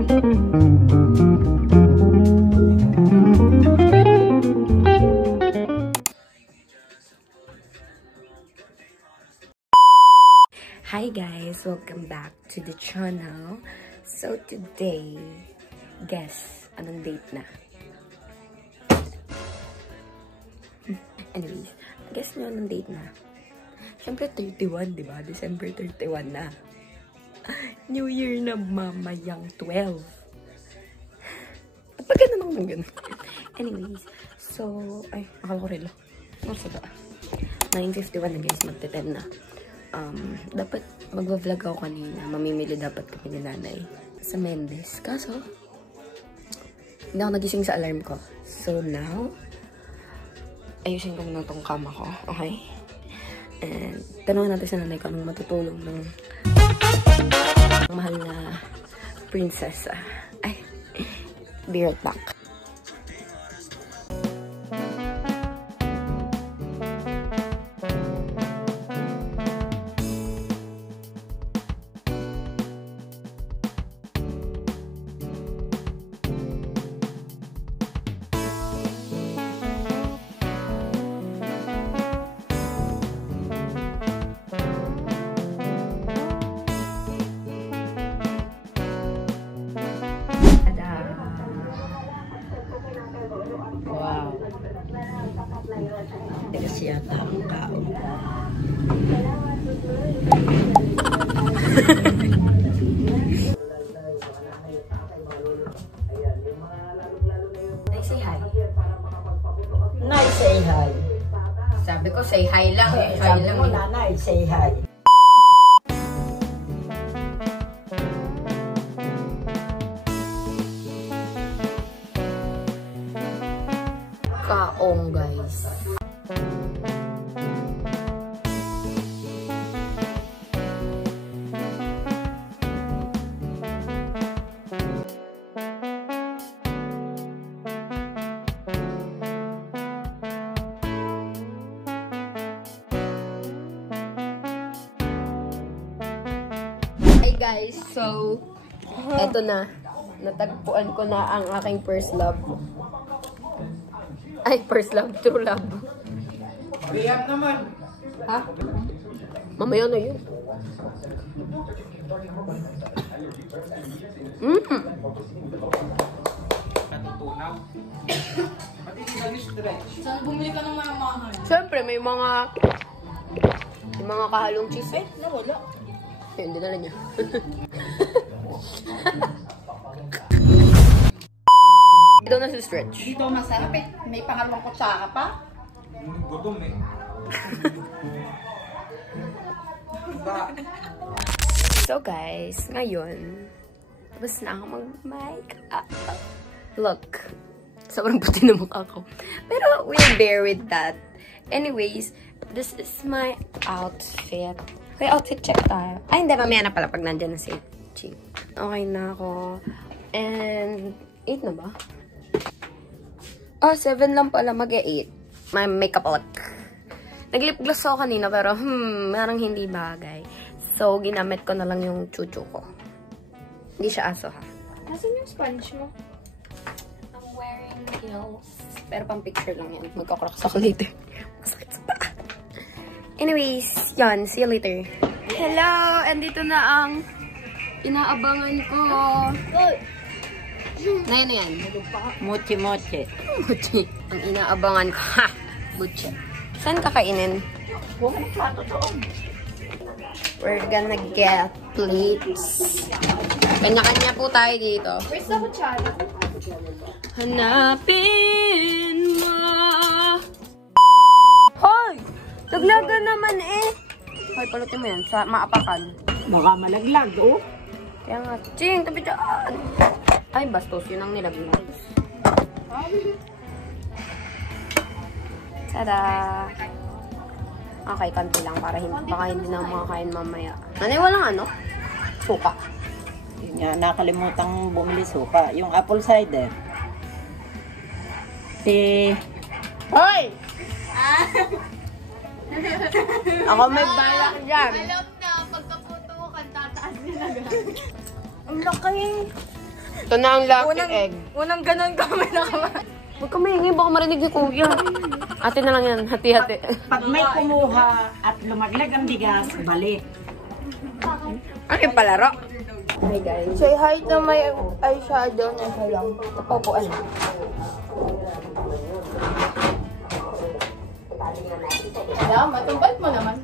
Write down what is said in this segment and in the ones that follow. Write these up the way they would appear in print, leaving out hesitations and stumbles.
Hi guys, welcome back to the channel. So today, guess anong date na? Anyways, guess nyo anong date na? Siyempre 31, di ba? December 31 na. New Year na mamayang 12. At pagka naman ganun. Anyways, so, ay, akala ko relo. Nasa ba? 9:51 na guys, magte-10 na. Dapat mag-vlog ako kanina. Mamimili dapat kami ni nanay sa Mendes. Kaso, hindi ako nagising sa alarm ko. So now, ayusin ko muna itong kama ko. Okay? And, tanongin natin sa nanay ko anong matutulong ng mahal na prinsesa. Ay, be right back. Wow. Kasi yata ang kao. Ay, say hi. Nice, say hi. Sabi ko, say hi lang. Sabi mo, nanay, say hi. Kaong, guys. Hi guys, so eto na. Natagpuan ko na ang aking first love. Ay, first love, true love. Rehab naman. Ha? Mamaya na yun. Natutunaw. Pati hindi nag-stretch. Saan bumili ka ng mga mahal? Siyempre, may mga kahalong cheese. Eh, nawala. Hindi na lang niya. Ito na si stretch. Dito masarap eh. May pangalawang kutsara pa. Gutom eh. So guys, ngayon, tapos na ako mag-makeup. Look, sobrang puti na mukha ko. Pero we'll bear with that. Anyways, this is my outfit. Okay, outfit check tayo. Ay, hindi, mamaya na pala pag nandyan na si Ching. Okay na ako. And, 8 na ba? Oh, 7 lang pala, mag-8. My makeup look. Nag-lip gloss ako kanina, pero, parang hindi bagay. So, ginamit ko na lang yung chuchu ko. Hindi siya aso, ha? Nasaan yung sponge mo? I'm wearing heels. Pero pang picture lang yan. Magkakrocks ako later. Masakit sa paa. Anyways, yan. See you later. Hello! Andito na ang inaabangan ko. Na yan. Mochi. Mochi. Ang inaabangan ko. Ha! Mochi. Saan kakainin? Huwag mo plato doon. We're gonna get plates. Kanya-kanya po tayo dito. Where's the kutsara? Hanapin mo. Hoy! Naglaga naman eh. Hoy, palutin mo yan. Sa maapakan. Baka malaglag, oh. Kaya nga, Ching, tabi dyan. Ay, bastos. Yun ang nilagyan. Tada! Okay, kanti lang para baka hindi na makakain mamaya. Nanay, walang ano? Suka. Yun nga, nakalimutang bumili suka. Yung apple cider. Hoy! Ako may balak dyan. Alam na, pagkaputo ko, tataas nila. Ang laki. Ito na ang lucky egg. Unang ganon kami na kami. Huwag ka maingay, baka marinig ni Kuya. Ate na lang yan, hati-hati. Pag may kumuha at lumaglag ang bigas, balik. Ano yung palaro? Hi guys. Say hi to my eyeshadow na siya lang. Napopuan. Salamat. Ang bait mo naman.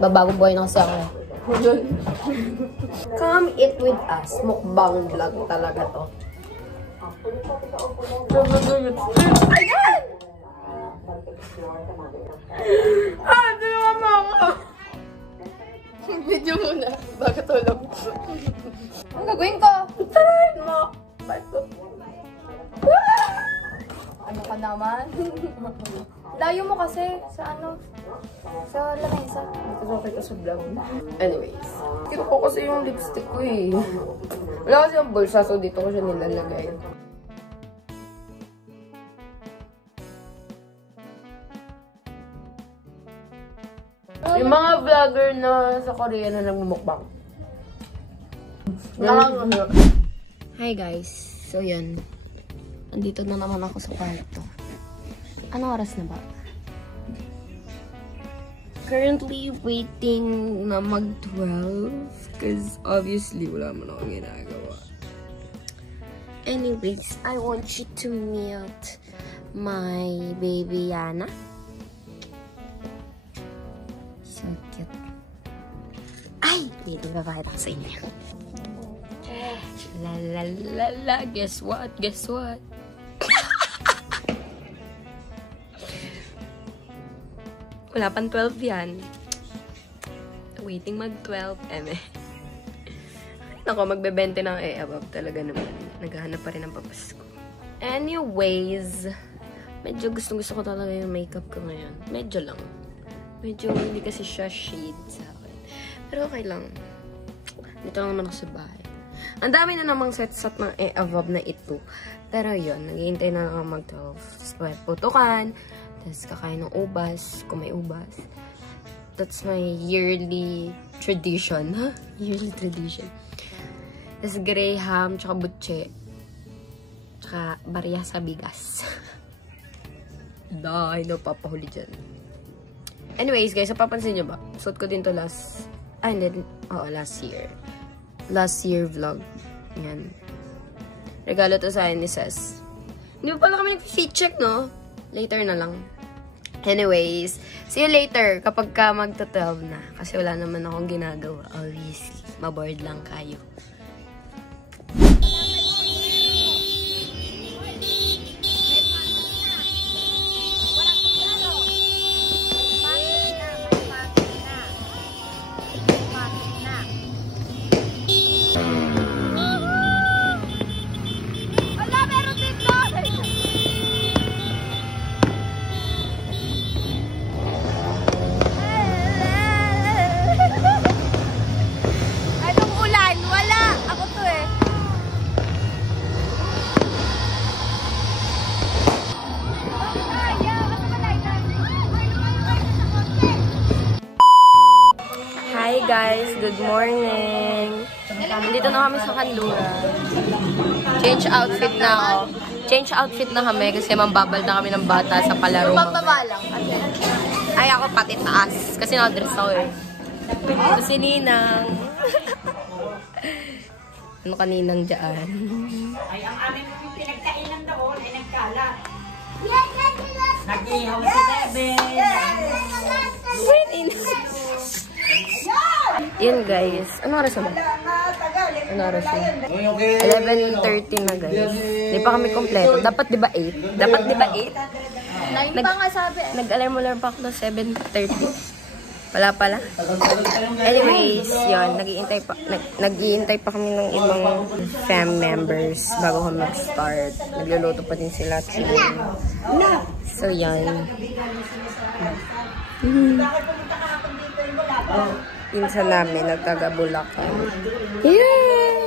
Babagong buhay na kasi ako eh. Come eat with us. Mukbang vlog talaga to. Ayan! Ah, tulungan mo ako. Video muna. Bago tulog. Ang gagawin ko? Tarahin mo. Ano ka naman? Layo mo kasi sa ano? Sa lamesa. Okay ka sa vlog. Anyways. Kito ko kasi yung lipstick ko eh. Wala kasi yung bulsa, so dito ko siya nilalagay. Yung mga vlogger na sa Korea na nagmumukbang. Hi guys. So yun. Andito na naman ako sa kwarto. Ano oras na ba? Currently waiting na mag-12 because obviously wala man akong ginagawa. Anyways, I want you to meet my baby Yana. So cute. Ay! Wait, magpapakita ko sa inyo. La la la la. Guess what? Guess what? Wala pang 12 yan. Waiting mag-12. Nako, magbe-20 ng above talaga naman. Naghahanap pa rin ng papasko. Anyways, medyo gustong-gusto ko talaga yung makeup ko ngayon. Medyo lang. Medyo hindi kasi siya shade sa akin. Pero okay lang. Dito lang naman ako sa bahay. Ang dami na namang set-set ng above na ito. Pero yun, naghihintay na lang mag-12. Tapos putukan. Tapos kakain ng ubas, kung may ubas. That's my yearly tradition. Huh? Yearly tradition. Tapos graham, tsaka butche. Tsaka barya sa bigas. Dahil no, papahuli dyan. Anyways, guys, napapansin nyo ba? Suot ko din to last year. Last year vlog. Yan. Regalo to sa akin ni Ses. Hindi pa pala kami nag-fit check, no? Later na lang. Anyways, see you later kapag ka magta-12 na. Kasi wala naman akong ginagawa. Obviously, maboard lang kayo. Hi guys, good morning. Nandito na kami sa Kanlura. Change outfit na ako. Change outfit na kami kasi mambabal na kami ng bata sa palaro. Pagbaba lang. Ay ako pati taas kasi na-dress ako eh. Ito si Ninang. Ano kaninang dyan? Ay, ang amin yung pinagkainan doon ay nagkalat. Nag-ihaw si Bebe. Yan guys. Ano oras na ba? Ano oras na? 11:30 na guys. Di pa kami kompleto. Dapat di ba 8? Dapat di ba 8? 9 pa nga sabi. Nag-alarm pa ako na 7:30. Wala pala. Anyways, yun. Nag-iintay pa kami ng ibang fam members bago kami mag-start. Nagluluto pa din sila. So, yan. Pinsan namin, nagtaga-Bulacan. Yay!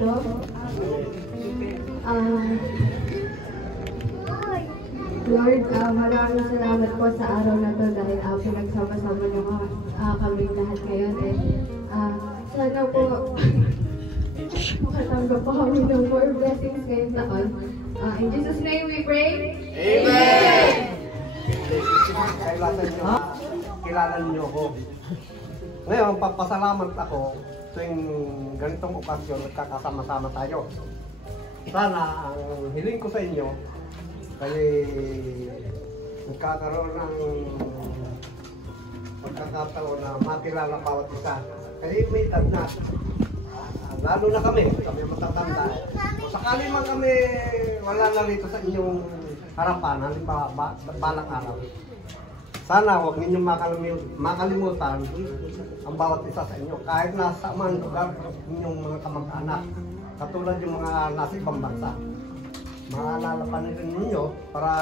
dito. Lord, maraming salamat po sa araw na to dahil pinagsama-sama niyo kaming lahat ngayon. Sana po makatanggap po kami ng more blessings ngayong taon. In Jesus' name we pray. Amen! Kilala niyo ako. Ngayon, papasalamat ako tuwing ganitong okasyon nagkakasama-sama tayo. Sana ang hiling ko sa inyo ay nagkakaroon ng pagkakataon na makilala bawat isa. Kasi may edad na. Lalo na kami matatanda. Kung sakali man kami wala na rito sa inyong harapan, halimbawa balang araw. Sana huwag ninyong makalimutan ang bawat isa sa inyo. Kahit nasa man lugar inyong mga kamag-anak. Katulad yung mga nasa ibang bansa. Maalala pa rin ninyo para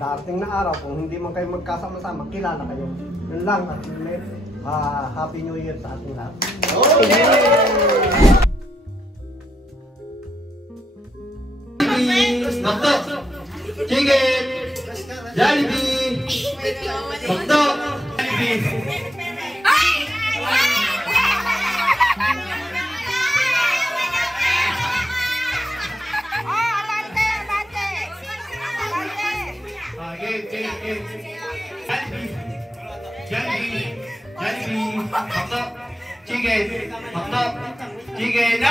darating na araw kung hindi man kayo magkasama-sama, kilala kayo. Yun lang at Happy New Year sa ating lahat. Bakto! Chicken! Jollibee! Bakto! Jollibee! Jollibee! Bakto! Chicken! Bakto! Chicken!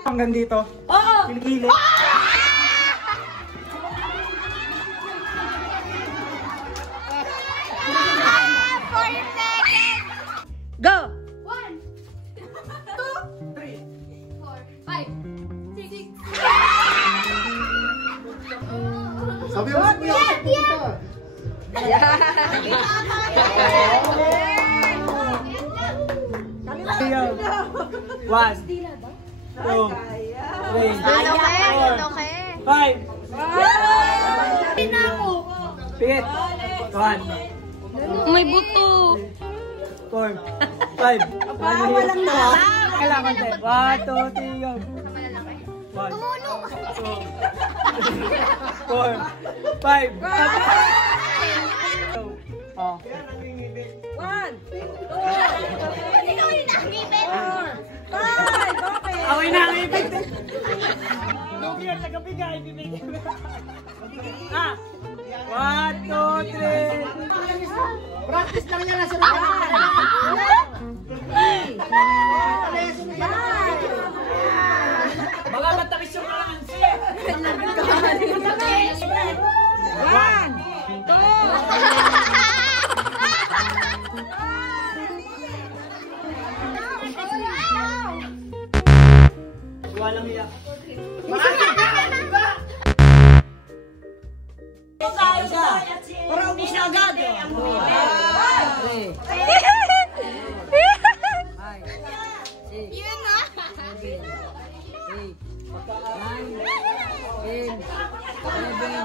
Hanggang dito. Oo! Kilikili. Go! 1, 2, 3, 4, 5, 6. Sabi mo sa kuya. One, two, three, four, 5. Pit. 1, May buto! 4, 5. Walang na. Kailangan tayo. 1, 2, 3, go. 1, 4, 5. Oh. 1, 2, 3, 4, 5. Ako'y nangibig. Lumiyan sa gabi ka, ibibigay. 1, 2, 3. Practice lang niya na sa lahat. Baka matamis yung mga ansi. 1, 2. Walang hiya. Para ubus na agad. Yun na. 8, 9, 10, 11,